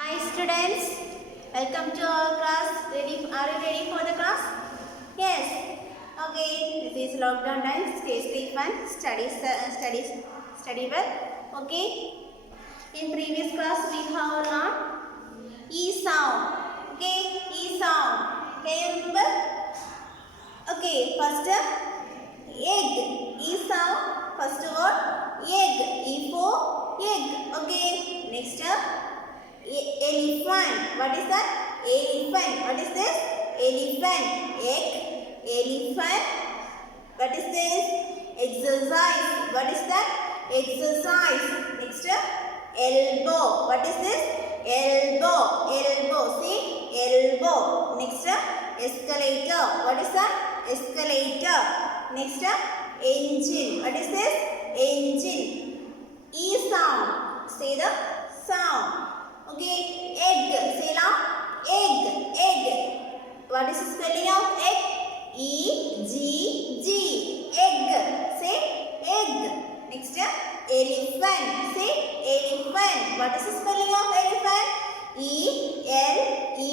Hi students, welcome to our class. Are you ready for the class? Yes. Okay. This is lockdown time. Stay safe and study well. Okay. In previous class we have learned E sound. Okay. E sound. Can you remember? Okay. First egg. E sound. First word egg. E for egg. Okay. Next elephant. What is that? Elephant. What is this? Elephant. Egg. Elephant. What is this? Exercise. What is that? Exercise. Next elbow. What is this? Elbow. Elbow. See? Elbow. Next escalator. What is that? Escalator. Next engine. What is this? Engine. E sound. Say the sound. Okay, egg. Say loud. Egg. Egg. What is the spelling of egg? E-G-G. Egg. Say egg. Next, elephant. Say elephant. What is the spelling of elephant? E-L-E-P-H-A-N-T.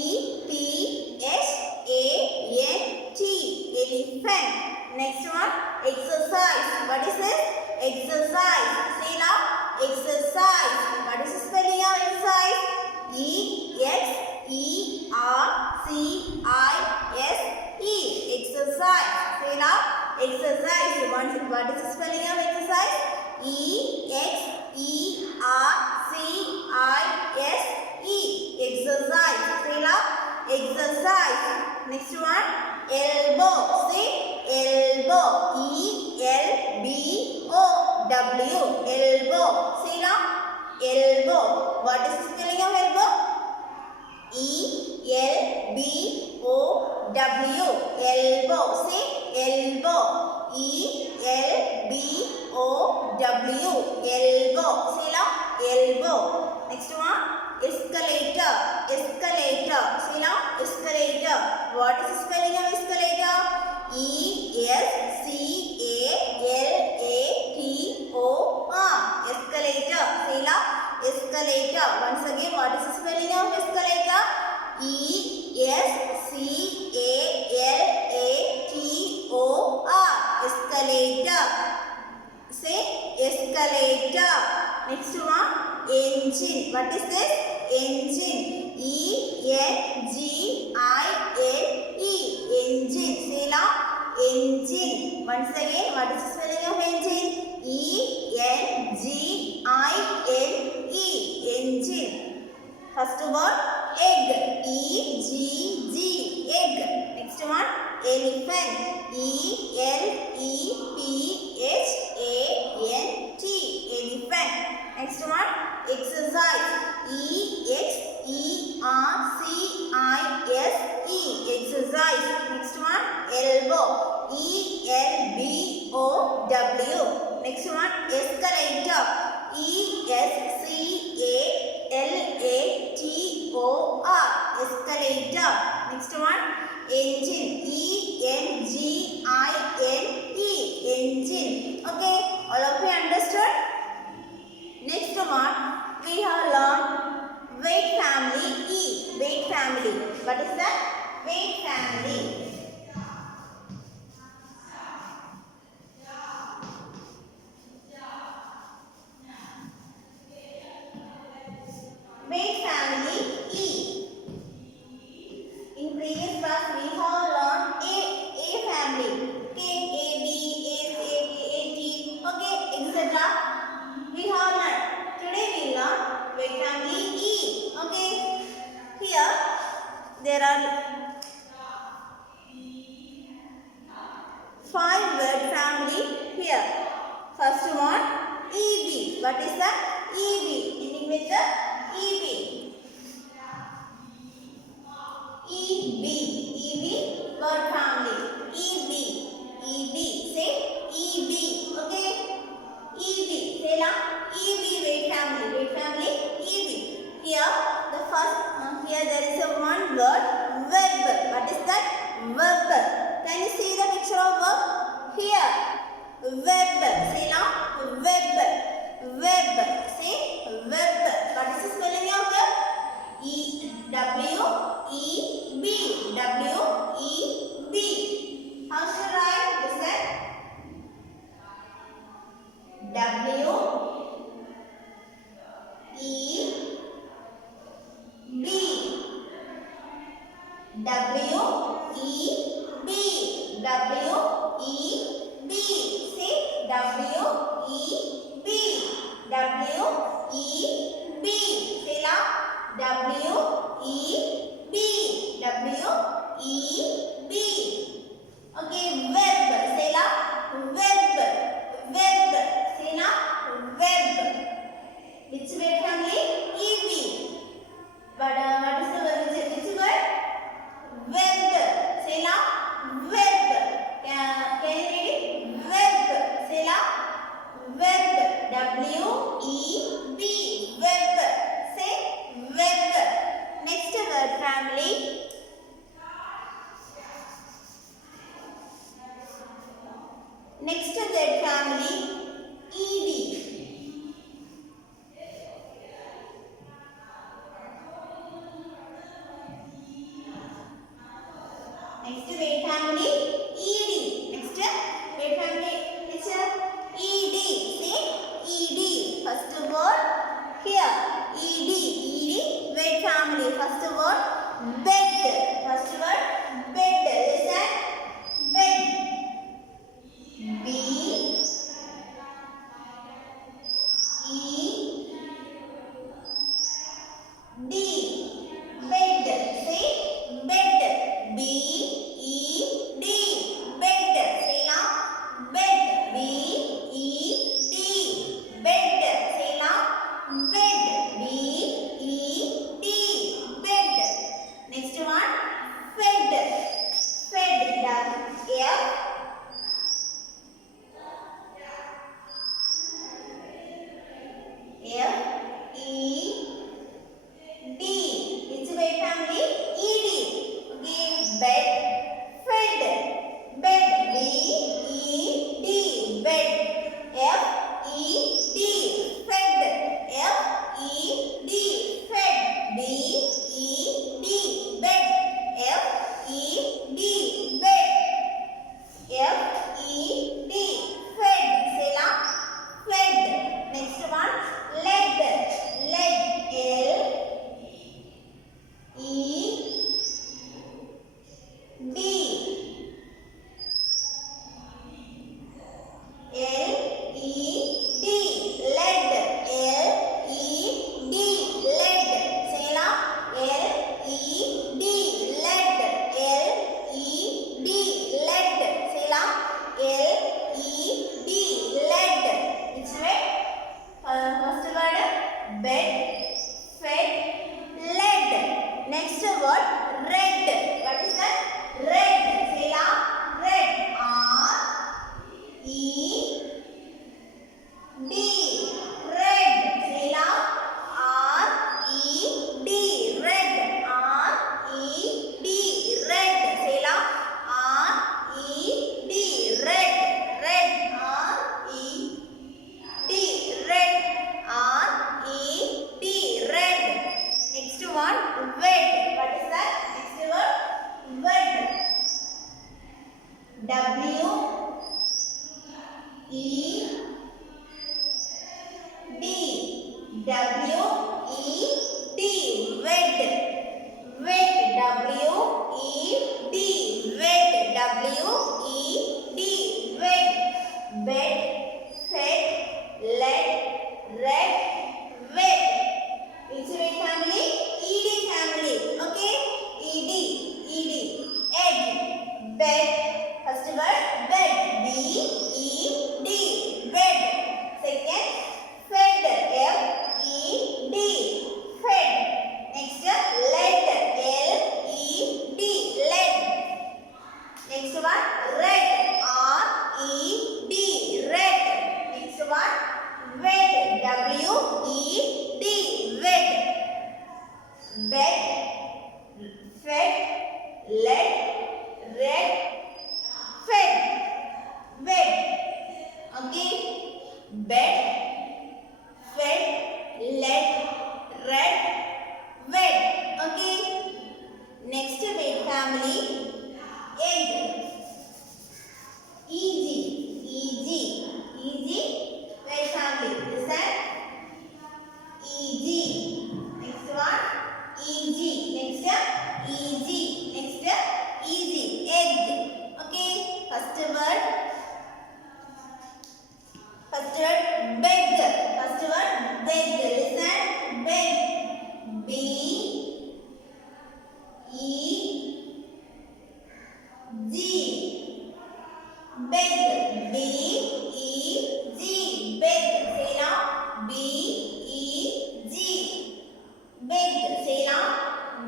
Elephant. Next one, exercise. What is this? Exercise. Say loud. Exercise. What is the spelling of exercise? E-X-E-R-C-I-S-E. Exercise. Say loud. Exercise. What is the spelling of exercise? E-X-E-R-C-I-S-E. Exercise. Say loud. Exercise. Next one, elbow. Say elbow. E-L-B-O-W. Elbow. Say now. Elbow. What is the spelling of elbow? E-L-B-O-W. Elbow. Say elbow. E-L-B-O-W. Elbow. Say now. Elbow. Next one, escalator. Escalator. Say now. Escalator. What is the spelling of escalator? E-S-C-A-L-A-T-O-R. Escalator. Say now. Escalator. Once again, what is the spelling of escalator? E-S-C-A-L-A-T-O-R. Escalator. Say escalator. Next one, engine. What is this? Engine. E-N-G-I-N-E. Engine. Say loud. Engine. Once again, what is the spelling of engine? E-N-G-I-N-E. Engine. First word, egg. E-G-G. Egg. Next one, elephant. E-L-E-P-H-A-N-T. Elephant. Next one, exercise. E-X-E-R-C-I-S-E. Exercise. Next one, elbow. E-L-B-O-W. Next one, escalator. E-S-C-A-L-A-T-O-R. Escalator. Next one, engine. E-N-G-I-N-E. Engine. Okay, all of you understood? Next one, we have learned weight family E. Weight family. What is that? Weight family. Weight family E. In previous class we have learned A family. K, A, B, A, C, A, T. Okay, etc. We have learned. Today we learn weight family E. Okay. Here there are 5 word family here. First one, EB. What is that? EB. Ending with the EB. EB. EB word family. EB. EB. Say EB. Okay. EB. Say now. EB weight family. Weight family EB. Here the first here there is a one word verb. What is that? Verb. Can you see the picture of verb? Here. Verb. Say now. Verb. Verb. Say verb. What is the spelling of verb? W-E-B. Okay, verb. Say la. Verb. Verb. Say la. Verb. Which word family? E-B. But what is the word? Which word? Verb. Say la. Verb. Can you read it? Verb. Say la. Verb. W-E-B. Verb. Say verb. Next word family. Next word family. ED. Next word family. ED. Next word family. Teacher. ED. Say ED. First word here. ED. ED. Word family. First word bed. First word bed. Listen. Bed. B E D. Bed. Say bed. B E D. Bed. Say la. Bed. B E D. Bed. Say la. Bed. B E D. Bed. Next one. Fed. Fed. F F-E-D. Which word family? E-D. Okay, bed. Fed. Bed. B-E-D. Bed. F-E-D. Fed. F-E-D. Fed. B-E-D. Bed. F-E-D. Bed. F-E-D. Fed. Say la. Fed. Next one. Leg. Leg. L-E-D. L-E-D. Led. L-E-D. Led. Say la. L-E-D. Led. L-E-D. Led. Say la. L-E-D. Led. Which way? First word bed, fed, led. Next word red. What is that? Red. Say la. Red. R-E-D. Red. Say la. R-E-D. Red. R-E-D. Red. Say la. R-E-D. Red. Red. R-E-D. Red. R-E-D. Red. Next one. Wed. What is that? Next word. Wed. W-E-D. W-E-D. Wed. Wed. W-E-D. Wed. W-E-D. Wed. Bed. Fed. Led. Red. Wed. Which word family? ED family. Okay? ED. ED. Egg. Bed. First word bed. B-E-D. Bed. Second fed. F-E-D. Fed. Next led. L-E-D. Led. Next one red. R-E-D. Red. Next one wed. W-E-D. Wed. Bed. Fed. Led. Red. Fed. Wed. Okay. Bed. Fed. Led. Red. Wed. Okay. Next word family. Egg. E-G. E-G. E-G. Word family. Listen. E-G. Next one. E-G. Next E-G. Next E-G. Egg. Okay. First word. First word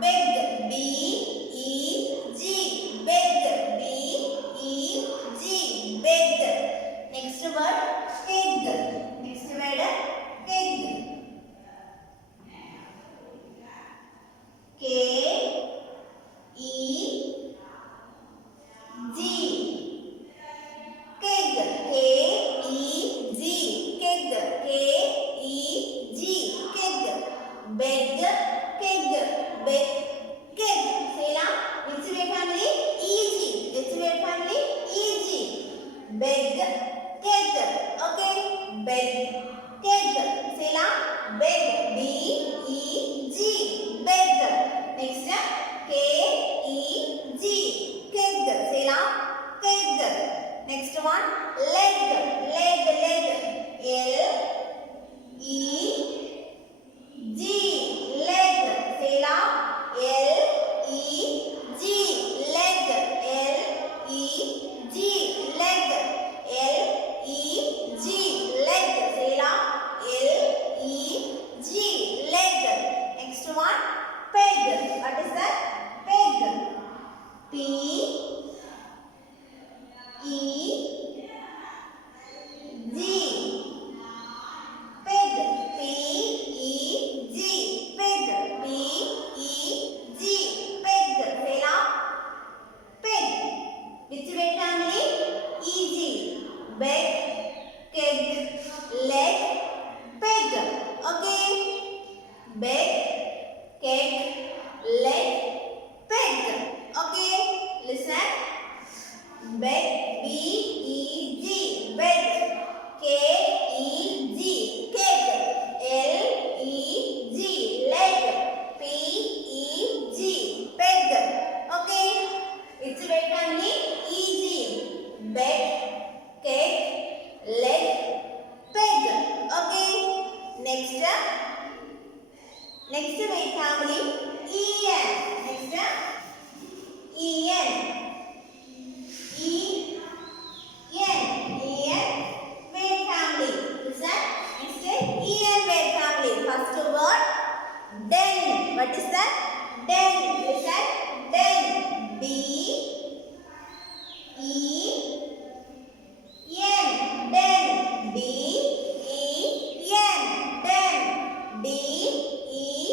Beg. B-E-G. Beg. B-E-G. Beg. Next word, keg. Next word, keg. K-E-G. Keg. K-E-G. Keg. K-E-G. Keg. Beg. Keg. Beg. Keg. Say now. Which word family? E-G. Which word family? E-G. Beg. Keg. Okay. Beg. Keg. Say now. Beg. B-E-G. Beg. Next. K-E-G. Keg. Say now. Keg. Next one. Leg. Leg. Leg. L-E-G. Leg. Say now. L-E-G. Leg. L-E-G. Leg. L-E-G. Leg. Say now. L-E-G. Leg. Next one. Peg. What is that? Peg. P-E-G. Peg. P-E-G. Peg. P-E-G. Peg. Say now. Peg. Which word family? E-G. Beg. Keg. Leg. Peg. Okay. Beg. Keg. Leg. Peg. Okay. Listen. Beg. B-E-G. Beg. K-E-G. Keg. L-E-G. Leg. P-E-G. Peg. Okay. It's word family? E-G. Beg. Keg. Leg. Peg. Okay. Next word family? E-N. Next E-N. E-N. E-N. Word family. Listen. Next E-N word family. First word, den. What is that? Den. Listen. Den. D-E-N. Den. D-E-N. Den. D-E-N.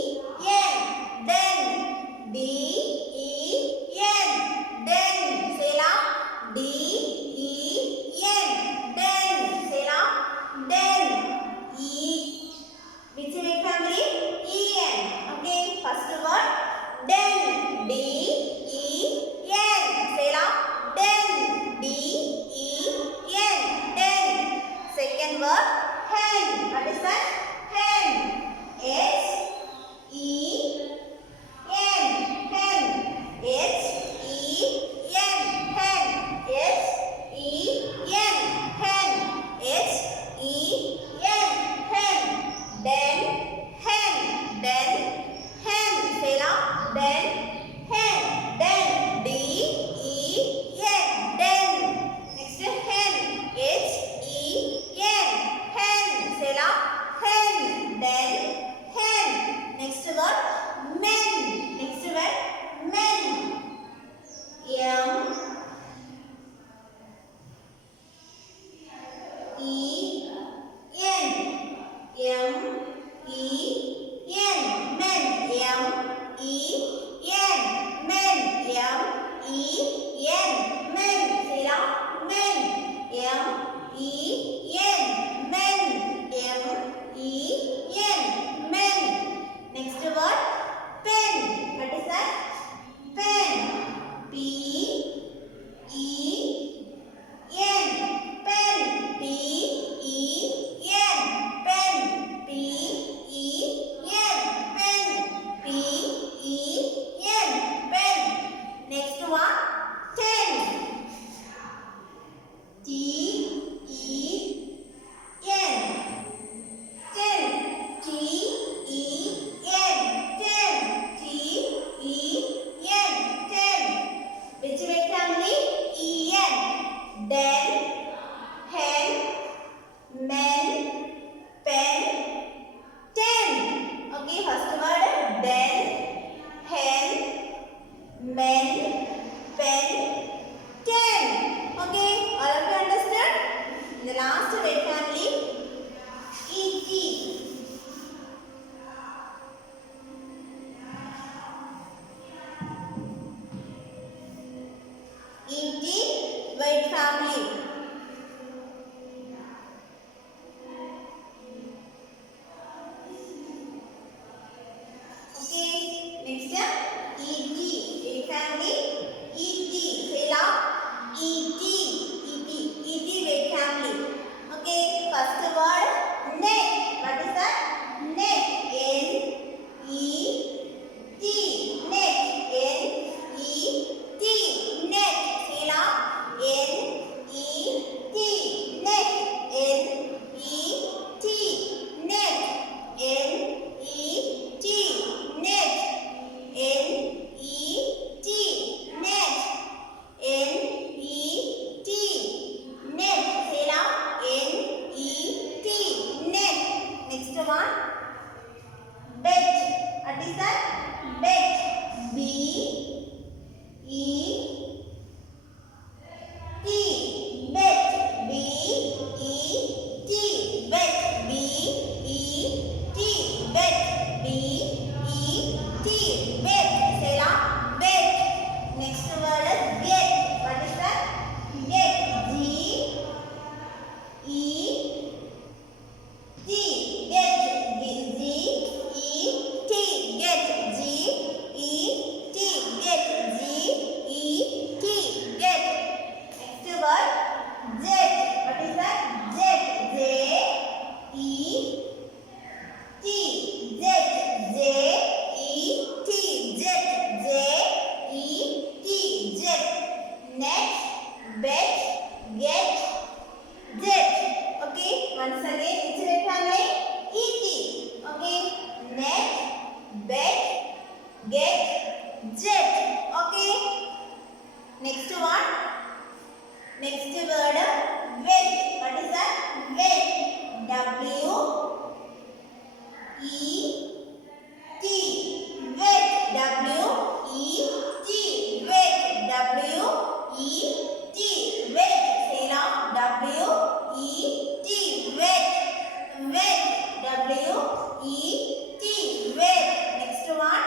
Den. D-E-N. Den. Say now. D-E-N. Den. Say now. Den. E. Which word family? E-N. Okay. First word, den. D-E-N. Say now. Den. D-E-N. Den. Second word, hen. What is that? Hen. H-E-N. Hen. H-E-N. Hen. H-E-N. Hen. H-E-N. Hen. Den. Hen. Den. Hen. Say now. Den. Hen. Den. D-E-N. Den. Next hen. H-E-N. Hen. Say now. Hen. Den. Hen. Next word, men. Next word, men. M-E-N. M-E-N. Men. M-E-N. Next, ET. Weight family, ET. Say loud. ET. ET. ET weight family. Okay. First word, net. What is that? Net. N-E-T. Net. N-E-T. Net. Say loud. N-E-T. Net. N-E-T. Net. N-E-T. Net. N-E-T. Net. N-E-T. Net. Say loud. N-E-T. Net. Next one. Bet. What is that? Bet. B-E-T. Bet. B-E-T. Bet. B-E-T. Bet. B-E-T. Bet. Say loud. Bet. Next word is get. What is that? Get. G-E-T. Get. G-E-T. Get. G-E-T. Get. G-E-T. Get. Next word, jet. What is that? Jet. J-E-T. Jet. J-E-T. Jet. J-E-T. Jet. Net, bet, get, jet. Okay. Once again, it's a family. E-T. Okay. Net, bet, get, jet. Okay. Next one. Next word, wet. What is that? Wet. W-E-T. Wet. W-E-T. Wet. W-E-T. Wet. Say loud. W-E-T. Wet. Wet. W-E-T. Wet. Next one.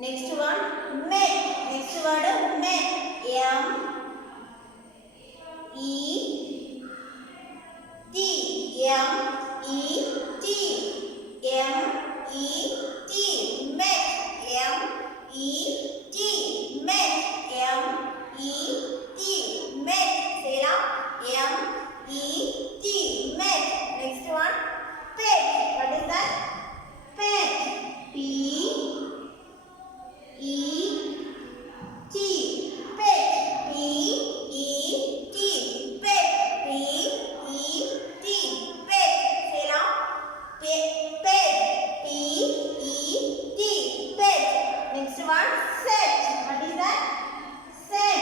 Next one. Met. Next word, met. M-E-T. M-E-T. M-E-T. Met. M-E-T. Met. M-E-T. Met. Say loud. M-E-T. Met. Next one. Pet. What is that? Pet. P-E-T. Pet. P-E-T. Pet. P-E-T. Pet. Say loud. Pet. P-E-T. Pet. Next one. Set. What is that? Set.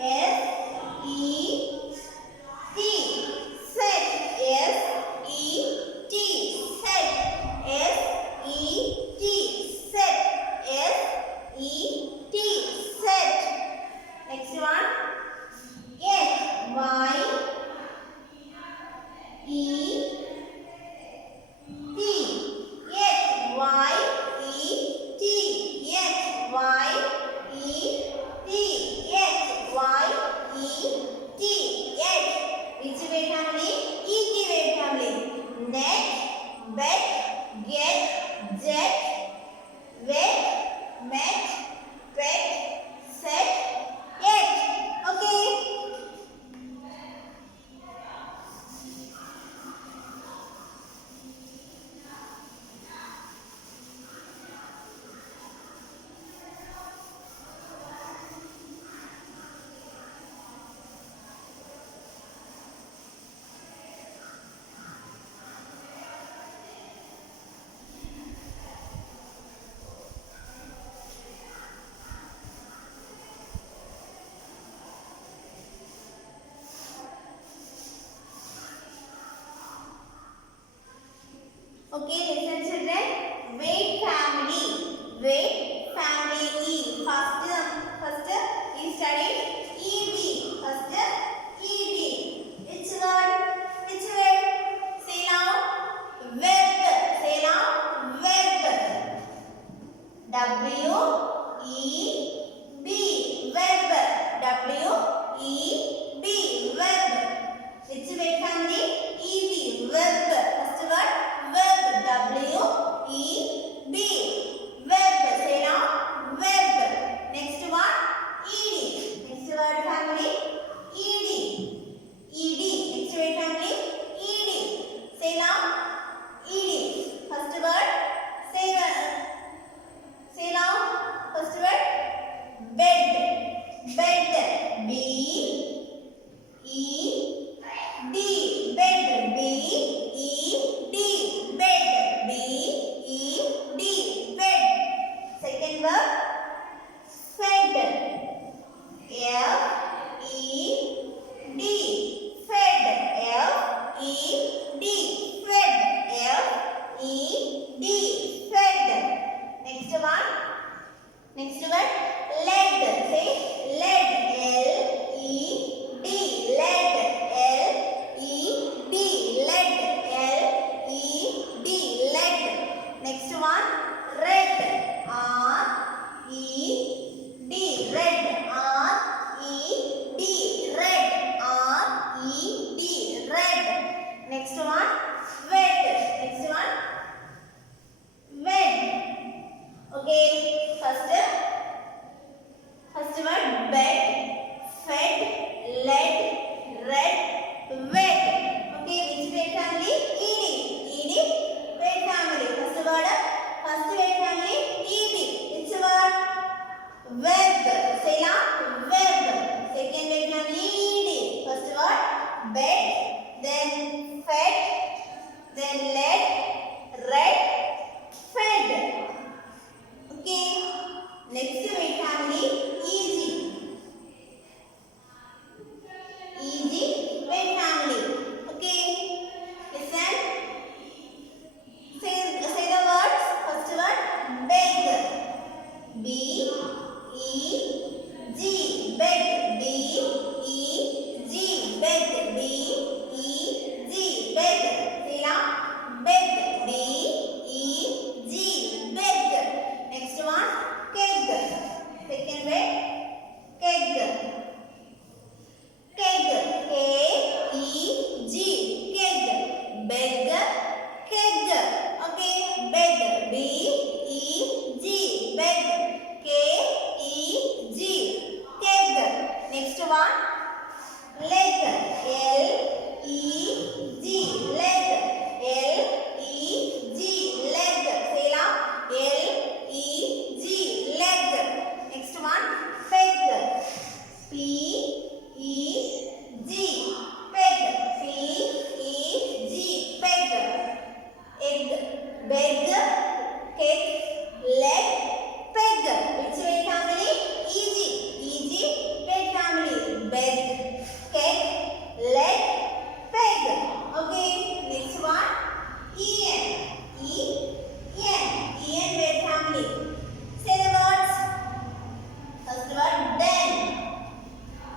S-E-T. Set. S-E-T. Set. S-E-T. Set. S-E-T. Set. Next one. Get. Y-E-T. Get. Y-E-T. Get. Y-E-T. Get. Y-E-T. Get. Which weight family? E-T weight family. Net, bet, get, jet, wet, met, pet, set, get. Okay. Okay, listen children. Weight family. Weight family. First we studied EB. First EB. Which word? Which word? Say loud. Web. Say loud. Web. W-E-B. Web. W-E-B. Web. Which weight family? EB. Web. First word. Web. W-E-B. Next word lead. Say lead. L-E-D. Lead. L-E-D. Lead. L-E-D. Lead. Next one red. R-E-D. Red. R-E-D. Red. R-E-D. Red. Next one wet. Next one wet. Okay, first word bed, fed, led, red, wet. Okay, which word family? ED. ED word family. First word family ED. Which word? Web. Say now web. Second word family ED. First word bed, then fed, then led, red, fed. Okay. Next word family easy. Easy word family. Okay. Listen. Say the words. First word beg. B-E-G. Beg. B-E-G. Beg. B-E-G. Beg. Say now. Beg. B-E-G. Beg. Next one keg. Second word keg. Keg. K-E-G. Keg. Beg. Keg. Okay. Beg. B-E-G. Beg. K-E-G. Keg. Next one leg. L-E-G. Leg. L-E-G. Leg. Say now. L-E-G. Leg. Next one peg. P-E-G. Peg. P-E-G. Peg. Egg. Beg. Keg. Leg. Peg. Which word family? Easy. Easy word family. Beg. Keg. Leg. Peg. Okay. Next one E-N. E-N. E-N word family. Say the words. First word den.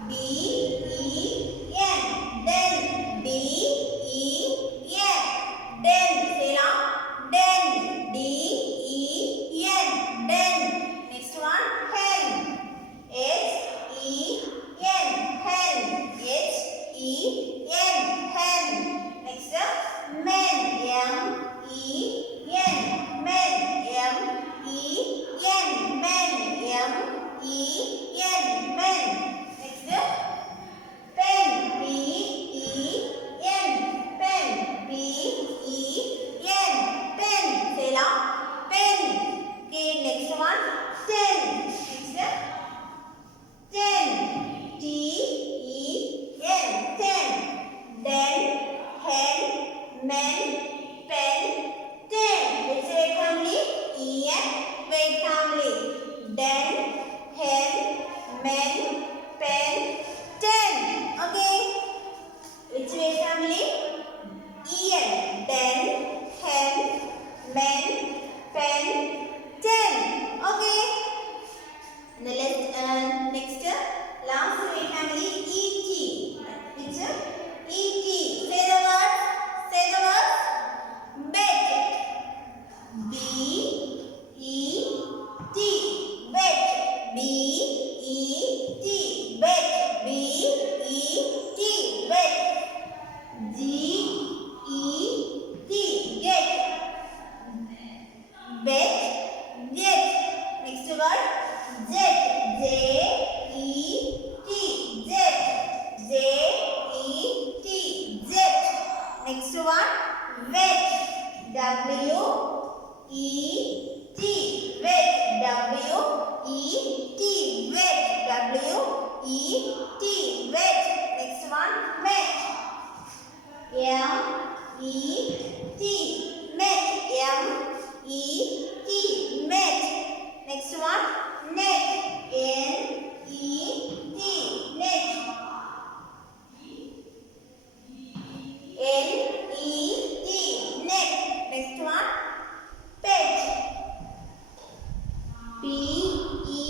D-E-N. Den. D-E-N. Den. Say now. Den. D-E-N. Den. Next one hen. H-E-N. Hen. H-E-N. Hen. Next men. M-E-N. Men. M-E-N. Men. M-E-N. Men. Next pen. P-E-N. Pen. P-E-N. Pen. Say now. Pen. Okay, next one ten. Next ten. T-E-N. Ten. Den. Hen. Men. Pen. Ten. Which word family? E-N word family. Den. Hen. Men. Pen. Ten. Okay. Which word family? E-N. Den. Hen. Men. Pen. Ten. Okay. Next last word family E-T. Which E-T. Say the words. Say the words. Bet. B-E-T. Bet. B-E-T. Bet. B-E-T. Bet. G-E-T. Get. Bet. Get. Next word jet. J-E-T. Jet. J-E-T. Jet. Next one wet. W-E-T. Wet. W-E-T. Wet. W-E-T. Wet. Next one met. M-E-T. Met. M-E-T. Met. Next one net. N-E-T. Net. N-E-T. Net. Next one pet. P-E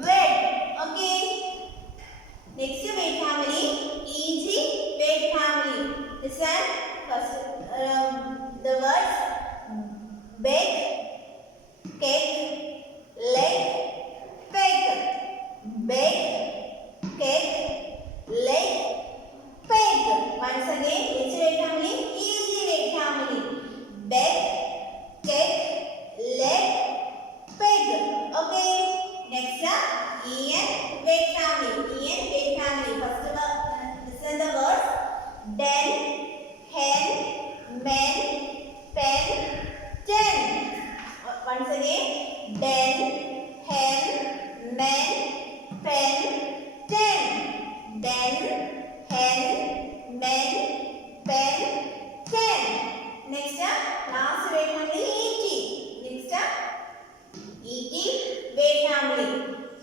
wed. Okay. Next word family, eg word family. Listen first the words bake, cake, leg, bake. Bake, cake, leg, bake. Once again, which word family? Easy word family. Bake, cake, leg, bake. Okay. Next up, en word family. En word family. First listen the words den, hen, men, pen, ten. Once again, den, hen, men, pen, ten. Den, hen, men, pen, ten. Next up, last word family, et. Next up, et word family.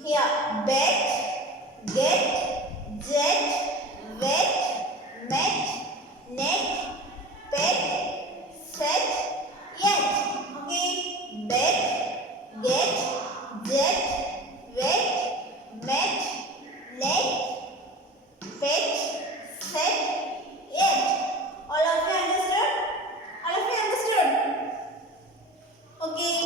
Here, bet, get, jet, wet, met, net, pet, set, yet. Okay, bet, get, jet, wet, met, net, pet, set, yet. All of you understood? All of you understood? Okay.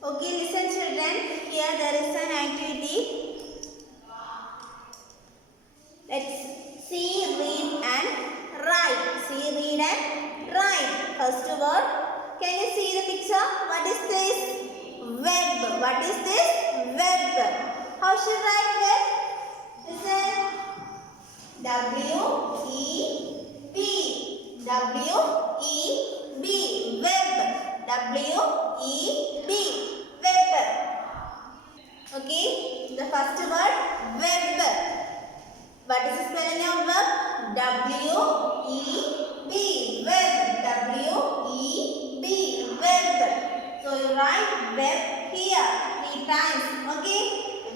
Okay, listen children. Here there is an activity. Let's see, read and write. See, read and write. First word. Can you see the picture? What is this? Web. What is this? Web. How should I write web? Listen. W-E-B. W-E-B. Web. W-E-B. Web. Okay. The first word web. What is the spelling of web? W-E-B. Web. W-E-B. Web. So you write web here 3 times. Okay.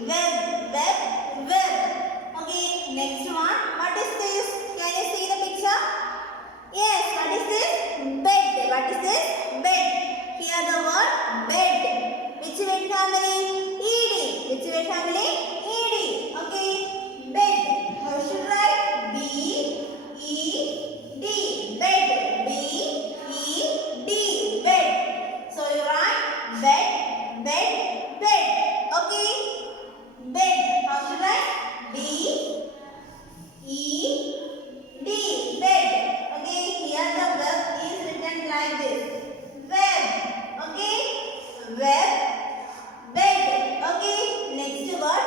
Web. Web. Web. Okay. Next one. What is this? Can you see the picture? Yes. What is this? Bed. What is this? Bed. Here the word bed. Which word family? ED. Which word family? ED. Okay. Bed. How should write? B-E-D. Bed. B-E-D. Bed. So you write bed, bed, bed. Okay. Bed. How should write? B-E-D. Bed. Okay. Here the verb is written like this. Web. Okay. Web. Bed. Okay. Next word.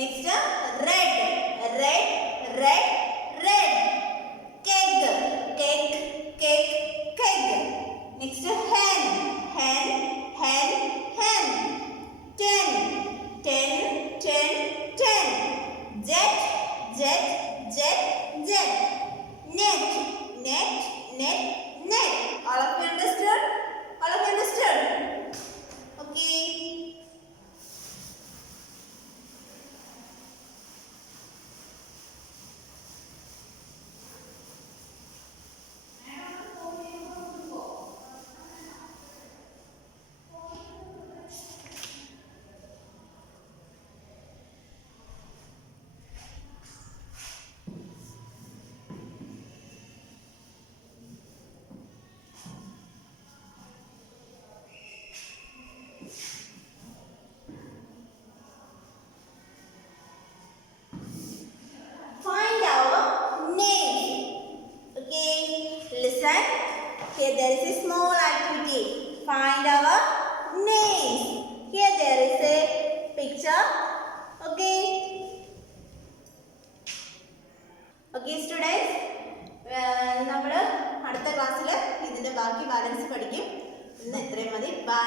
Next, red, red, red, red. Keg, keg, keg, keg. Next, hen, hen, hen, hen. 10, 10, 10, 10. Jet, jet, jet, jet. Net, net, net, net. All of you understood? All of you understood? Okay. Find our name. Okay, listen. Here there is a small activity. Find our names. Here there is a picture. Okay. Okay, students. നമ്മൾ അടുത്ത ക്ലാസ്സിൽ ഇതിന്റെ ബാക്കി balance പഠിക്കും. ഇന്ന് ഇത്രയും മതി. By.